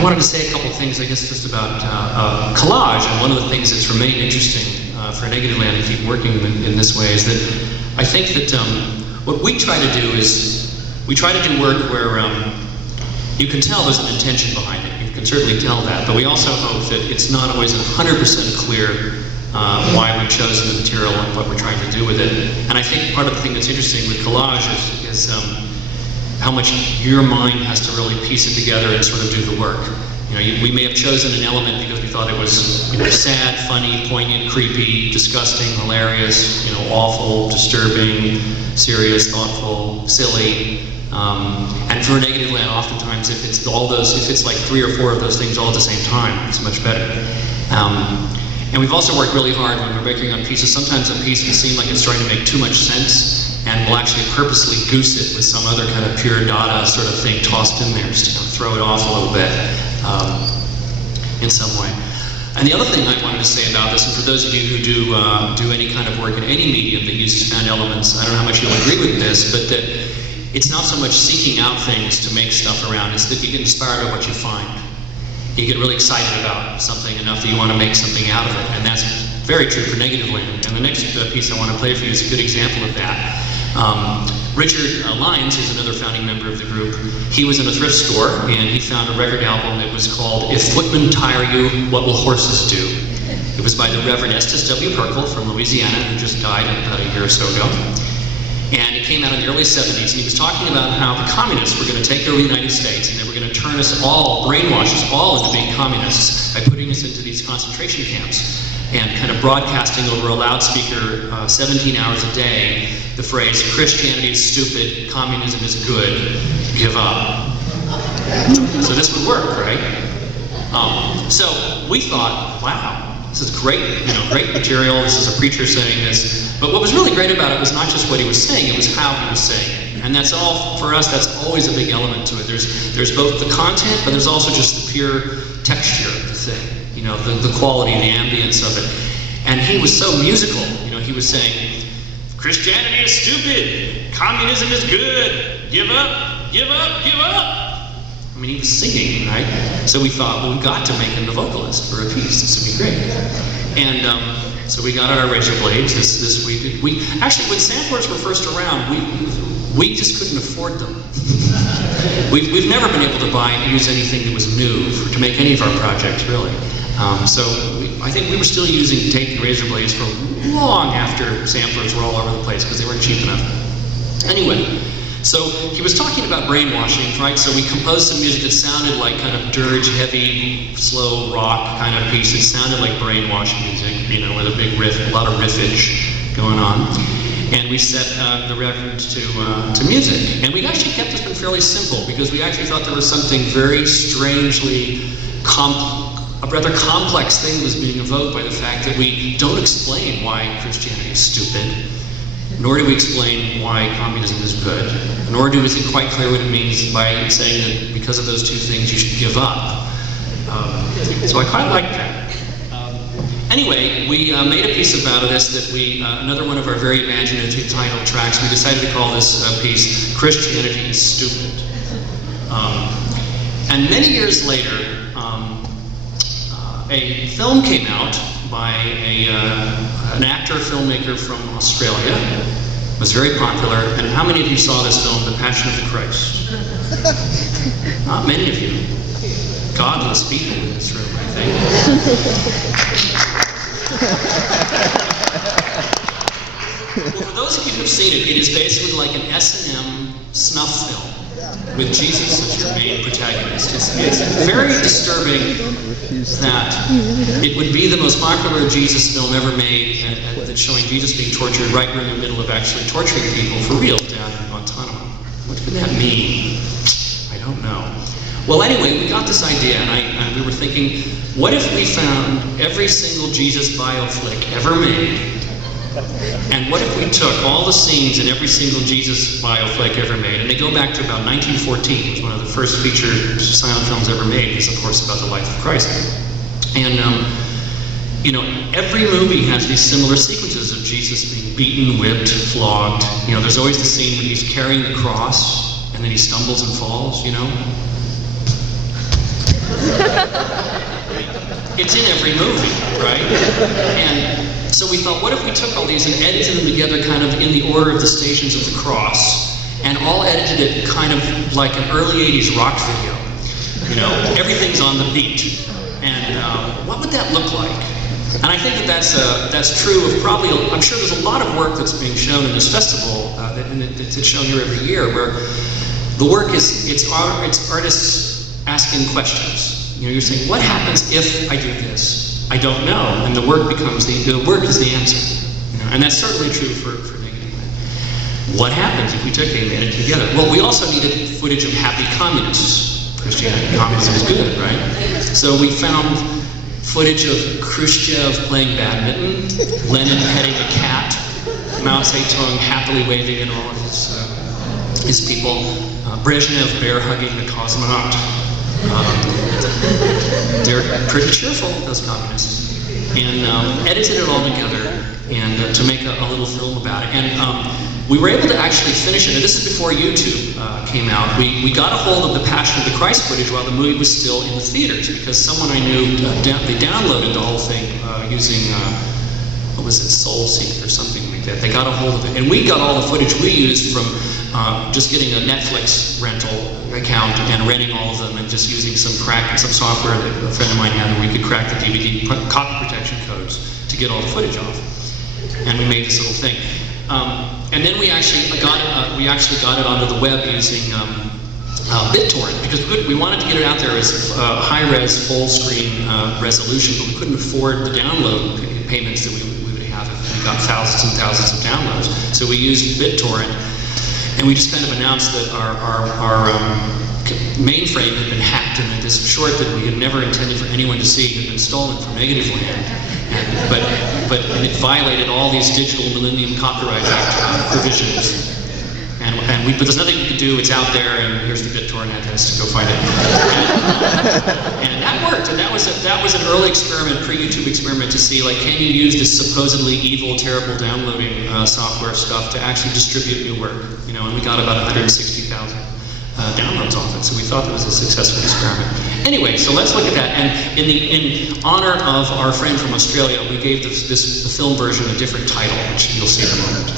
I wanted to say a couple things, I guess, just about collage, and one of the things that's remained interesting for Negativland to keep working in this way is that I think that what we try to do is, we try to do work where you can tell there's an intention behind it. You can certainly tell that, but we also hope that it's not always 100% clear why we've chosen the material and what we're trying to do with it. And I think part of the thing that's interesting with collage is how much your mind has to really piece it together and sort of do the work. You know, we may have chosen an element because we thought it was, you know, sad, funny, poignant, creepy, disgusting, hilarious, you know, awful, disturbing, serious, thoughtful, silly. And for Negativland, oftentimes, if it's all those, if it's like 3 or 4 of those things all at the same time, it's much better. And we've also worked really hard when we're working on pieces. Sometimes a piece can seem like it's trying to make too much sense, and we'll actually purposely goose it with some other kind of pure Dada sort of thing tossed in there, just to kind of throw it off a little bit in some way. And the other thing I wanted to say about this, and for those of you who do any kind of work in any medium that uses found elements, I don't know how much you'll agree with this, but that it's not so much seeking out things to make stuff around, it's that you get inspired by what you find. You get really excited about something enough that you want to make something out of it, and that's very true for Negativland. And the next piece I want to play for you is a good example of that. Richard Lyons is another founding member of the group. He was in a thrift store, and he found a record album that was called If Footmen Tire You, What Will Horses Do? It was by the Reverend Estes W. Perkle from Louisiana, who just died about a year or so ago. And it came out in the early 70s, and he was talking about how the communists were going to take over the United States, and they were going to turn us all, brainwash us all into being communists by putting us into these concentration camps and kind of broadcasting over a loudspeaker 17 hours a day the phrase, Christianity is stupid, communism is good, give up. So this would work, right? So we thought, wow, this is great, you know, great material, this is a preacher saying this. But what was really great about it was not just what he was saying, it was how he was saying it. And that's all, for us, that's always a big element to it. There's both the content, but there's also just the pure texture of the thing. You know, the quality, the ambience of it. And he was so musical, you know, he was saying, Christianity is stupid, communism is good, give up, give up, give up. I mean, he was singing, right? So we thought, well, we've got to make him the vocalist for a piece, this would be great. And so we got our razor blades, we actually, when samplers were first around, we just couldn't afford them. We've never been able to use anything that was new to make any of our projects, really. So I think we were still using tape and razor blades for long after samplers were all over the place because they weren't cheap enough. Anyway, so he was talking about brainwashing, right? So we composed some music that sounded like kind of dirge, heavy, slow rock kind of piece. It sounded like brainwashing music, you know, with a big riff, a lot of riffage going on. And we set the record to music. And we actually kept this one fairly simple because we actually thought there was something very strangely a rather complex thing was being evoked by the fact that we don't explain why Christianity is stupid, nor do we explain why communism is good, nor is it quite clear what it means by saying that because of those two things you should give up. So I quite like that. Anyway, we made a piece about this that another one of our very imaginative title tracks, we decided to call this piece, Christianity is Stupid. And many years later, a film came out by an actor, filmmaker from Australia. It was very popular. And how many of you saw this film, The Passion of the Christ? Not many of you. Godless people in this room, I think. Well, for those of you who've seen it, it is basically like an S&M snuff film with Jesus as your main protagonist. It's very disturbing that it would be the most popular Jesus film ever made, that's showing Jesus being tortured right in the middle of actually torturing people for real down in Guantanamo. What could that mean? I don't know. Well, anyway, we got this idea, and we were thinking, what if we found every single Jesus bioflick ever made? And what if we took all the scenes in every single Jesus bioflick ever made, and they go back to about 1914, it was one of the first feature silent films ever made, it's of course about the life of Christ. And, you know, every movie has these similar sequences of Jesus being beaten, whipped, flogged. You know, there's always the scene when he's carrying the cross, and then he stumbles and falls, you know. It's in every movie, right? And so we thought, what if we took all these and edited them together kind of in the order of the Stations of the Cross, and all edited it kind of like an early 80s rock video. You know, everything's on the beat. And what would that look like? And I think that that's true of probably, I'm sure there's a lot of work that's being shown in this festival, that's shown here every year, where the work is, it's artists asking questions. You know, you're saying, what happens if I do this? I don't know. And the work becomes, the work is the answer. You know? And that's certainly true for Negativland. What happens if we took it and made it together? Well, we also needed footage of happy communists. Christianity, communism is good, right? So we found footage of Khrushchev playing badminton, Lenin petting a cat, Mao Zedong happily waving at all of his people, Brezhnev bear hugging the cosmonaut. They're pretty cheerful, those communists. And edited it all together and to make a little film about it. And we were able to actually finish it, and this is before YouTube came out. We got a hold of the Passion of the Christ footage while the movie was still in the theaters, because someone I knew, they downloaded the whole thing using, what was it, SoulSeek or something like that. They got a hold of it, and we got all the footage we used from just getting a Netflix rental account and renting all of them and just using some software that a friend of mine had where we could crack the DVD copy protection codes to get all the footage off. And we made this little thing. And then we actually got it onto the web using BitTorrent, because we wanted to get it out there as high-res, full-screen resolution, but we couldn't afford the download payments that we would have if we got thousands and thousands of downloads. So we used BitTorrent, and we just kind of announced that our mainframe had been hacked, and that this short that we had never intended for anyone to see had been stolen from Negativland. But it violated all these digital Millennium Copyright Act provisions. But there's nothing we could do, it's out there, and here's the BitTorrent address to go find it. And that worked, and that was an early experiment, pre-YouTube experiment, to see, like, can you use this supposedly evil, terrible downloading software stuff to actually distribute new work? You know, and we got about 160,000 downloads off it, so we thought that was a successful experiment. Anyway, so let's look at that, and in honor of our friend from Australia, we gave the film version a different title, which you'll see in a moment.